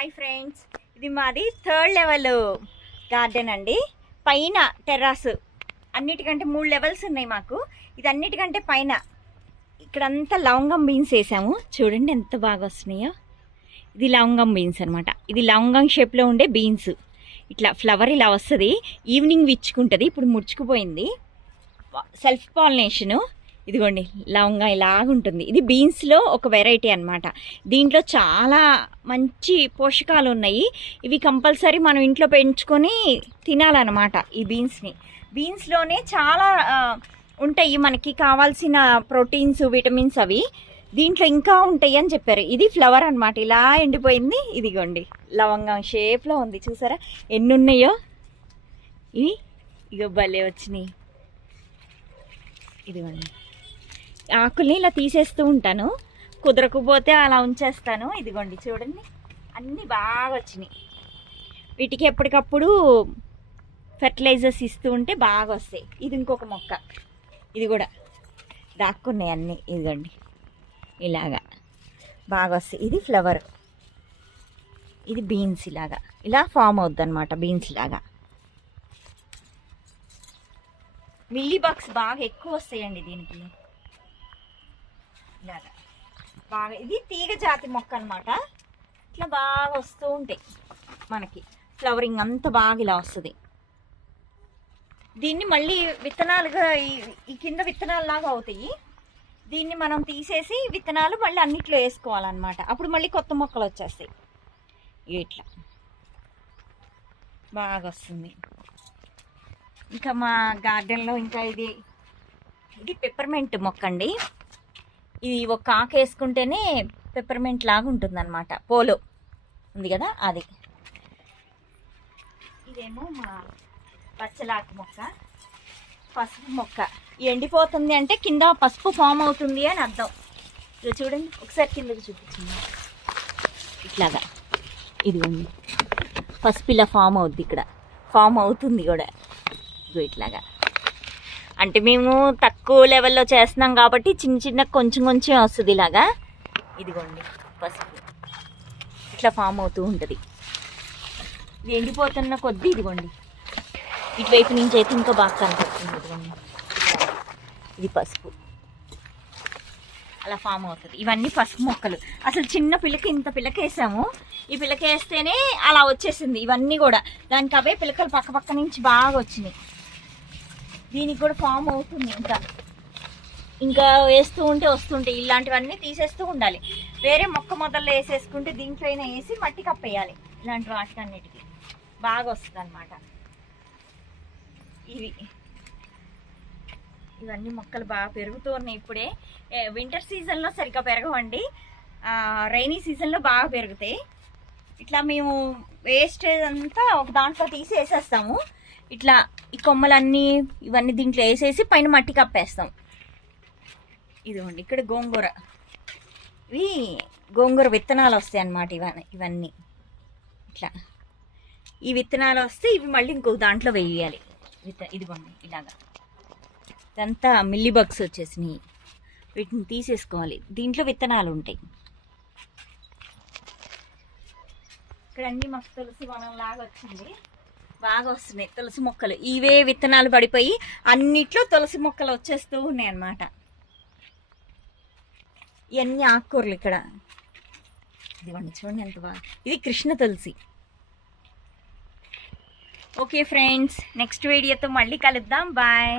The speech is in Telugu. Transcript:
హాయ్ ఫ్రెండ్స్, ఇది మాది 3rd లెవెల్ గార్డెన్ అండి. పైన టెర్రాస్ అన్నిటికంటే 3 లెవెల్స్ ఉన్నాయి మాకు. ఇది అన్నిటికంటే పైన ఇక్కడంతా లవంగం బీన్స్ వేసాము. చూడండి ఎంత బాగా వస్తున్నాయో. ఇది లవంగం బీన్స్ అనమాట. ఇది లవంగం షేప్లో ఉండే బీన్స్. ఇట్లా ఫ్లవర్ ఇలా వస్తుంది, ఈవినింగ్ విచ్చుకుంటుంది. ఇప్పుడు ముడుచుకుపోయింది. సెల్ఫ్ పాలినేషను. ఇదిగోండి లవంగా ఇలాగుంటుంది. ఇది బీన్స్లో ఒక వెరైటీ అనమాట. దీంట్లో చాలా మంచి పోషకాలు ఉన్నాయి. ఇవి కంపల్సరీ మనం ఇంట్లో పెంచుకొని తినాలన్నమాట. ఈ బీన్స్లోనే చాలా ఉంటాయి మనకి కావాల్సిన ప్రోటీన్స్, విటమిన్స్. అవి దీంట్లో ఇంకా ఉంటాయి అని చెప్పారు. ఇది ఫ్లవర్ అనమాట. ఇలా ఎండిపోయింది. ఇదిగోండి లవంగం షేప్లో ఉంది. చూసారా ఎన్ని ఉన్నాయో. ఇగో భలే వచ్చినాయి. ఇదిగోండి ఆకుల్ని ఇలా తీసేస్తూ ఉంటాను, కుదరకపోతే అలా ఉంచేస్తాను. ఇదిగోండి చూడండి అన్నీ బాగా వచ్చినాయి. వీటికి ఎప్పటికప్పుడు ఫెర్టిలైజర్స్ ఇస్తూ ఉంటే బాగా వస్తాయి. ఇది ఇంకొక మొక్క, ఇది కూడా దాక్కున్నాయి అన్నీ. ఇదిగోండి ఇలాగా బాగా వస్తాయి. ఇది ఫ్లవర్, ఇది బీన్స్ ఇలాగా ఇలా ఫామ్ అవుద్ది అనమాట. బీన్స్ లాగా మిల్లీ బగ్స్ బాగా ఎక్కువ వస్తాయండి దీనికి. ఇలాగా బాగా ఇది తీగ జాతి మొక్క అనమాట. ఇట్లా బాగా వస్తూ ఉంటాయి మనకి. ఫ్లవరింగ్ అంతా బాగా ఇలా వస్తుంది. దీన్ని మళ్ళీ విత్తనాలుగా ఈ కింద విత్తనాలు లాగా అవుతాయి. దీన్ని మనం తీసేసి విత్తనాలు మళ్ళీ అన్నిట్లో వేసుకోవాలన్నమాట. అప్పుడు మళ్ళీ కొత్త మొక్కలు వచ్చేస్తాయి. ఇట్లా బాగా వస్తుంది. ఇంకా మా గార్డెన్లో ఇంకా ఇది పెప్పర్మెంట్ మొక్క అండి. ఇది ఒక ఆకు వేసుకుంటేనే పెప్పర్మెంట్ లాగా ఉంటుందన్నమాట. పోలో ఉంది కదా అది. ఇదేమో మా పచ్చలాకు మొక్క, పసుపు మొక్క. ఎండిపోతుంది అంటే కింద పసుపు ఫామ్ అవుతుంది అని అర్థం. ఇది చూడండి ఒకసారి కిందకి చూపించండి. ఇట్లాగా ఇదిగోండి పసుపు ఇలా ఫామ్ అవుద్ది. ఇక్కడ ఫామ్ అవుతుంది కూడా. ఇదిగో ఇట్లాగా. అంటే మేము తక్కువ లెవెల్లో చేస్తున్నాం కాబట్టి చిన్న చిన్న కొంచెం కొంచెం వస్తుంది ఇలాగా. ఇదిగోండి పసుపు ఇట్లా ఫామ్ అవుతూ ఉంటుంది. ఇది ఎండిపోతున్న కొద్దీ ఇదిగోండి ఇటువైపు నుంచి అయితే ఇంకా బాగా కనిపిస్తుంది. ఇదిగోండి ఇది పసుపు అలా ఫామ్ అవుతుంది. ఇవన్నీ పసుపు మొక్కలు. అసలు చిన్న పిల్లకి ఇంత పిల్లకేసాము. ఈ పిల్లకేస్తేనే అలా వచ్చేసింది. ఇవన్నీ కూడా దానికి అవే పిల్లకలు పక్క పక్క నుంచి బాగా వచ్చినాయి. దీనికి కూడా ఫామ్ అవుతుంది. ఇంకా వేస్తూ ఉంటే వస్తుంటాయి. ఇలాంటివన్నీ తీసేస్తూ ఉండాలి. వేరే మొక్క మొదల్లో వేసేసుకుంటే దీంట్లో అయినా వేసి మట్టి కప్పేయాలి. ఇలాంటి వాటికన్నిటికీ బాగా వస్తుంది అనమాట. ఇవన్నీ మొక్కలు బాగా పెరుగుతూ ఉన్నాయి. ఇప్పుడే వింటర్ సీజన్లో సరిగ్గా పెరగవండి, రైనీ సీజన్లో బాగా పెరుగుతాయి. ఇట్లా మేము వేస్టేజ్ అంతా ఒక దాంట్లో తీసి వేసేస్తాము. ఇట్లా ఈ కొమ్మలన్నీ ఇవన్నీ దీంట్లో వేసేసి పైన మట్టి కప్పేస్తాం. ఇదిగోండి ఇక్కడ గోంగూర, ఇవి గోంగూర విత్తనాలు వస్తాయి అన్నమాట. ఇవన్నీ ఇట్లా ఈ విత్తనాలు వస్తే ఇవి మళ్ళీ ఇంకొక దాంట్లో వేయాలి. ఇదిగోండి ఇలాగా. ఇదంతా మిల్లీ బగ్స్ వచ్చేసినాయి. వీటిని తీసేసుకోవాలి. దీంట్లో విత్తనాలు ఉంటాయి. ఇక్కడ అన్ని మాకు తులసి వనం లాగా వచ్చింది. బాగా వస్తున్నాయి తులసి మొక్కలు. ఇవే విత్తనాలు పడిపోయి అన్నిట్లో తులసి మొక్కలు వచ్చేస్తూ ఉన్నాయి అన్నమాట. ఇవన్నీ ఆకుకూరలు ఇక్కడ. ఇదిగోండి చూడండి ఎంత బాగా. ఇది కృష్ణ తులసి. ఓకే ఫ్రెండ్స్, నెక్స్ట్ వీడియోతో మళ్ళీ కలుద్దాం. బాయ్.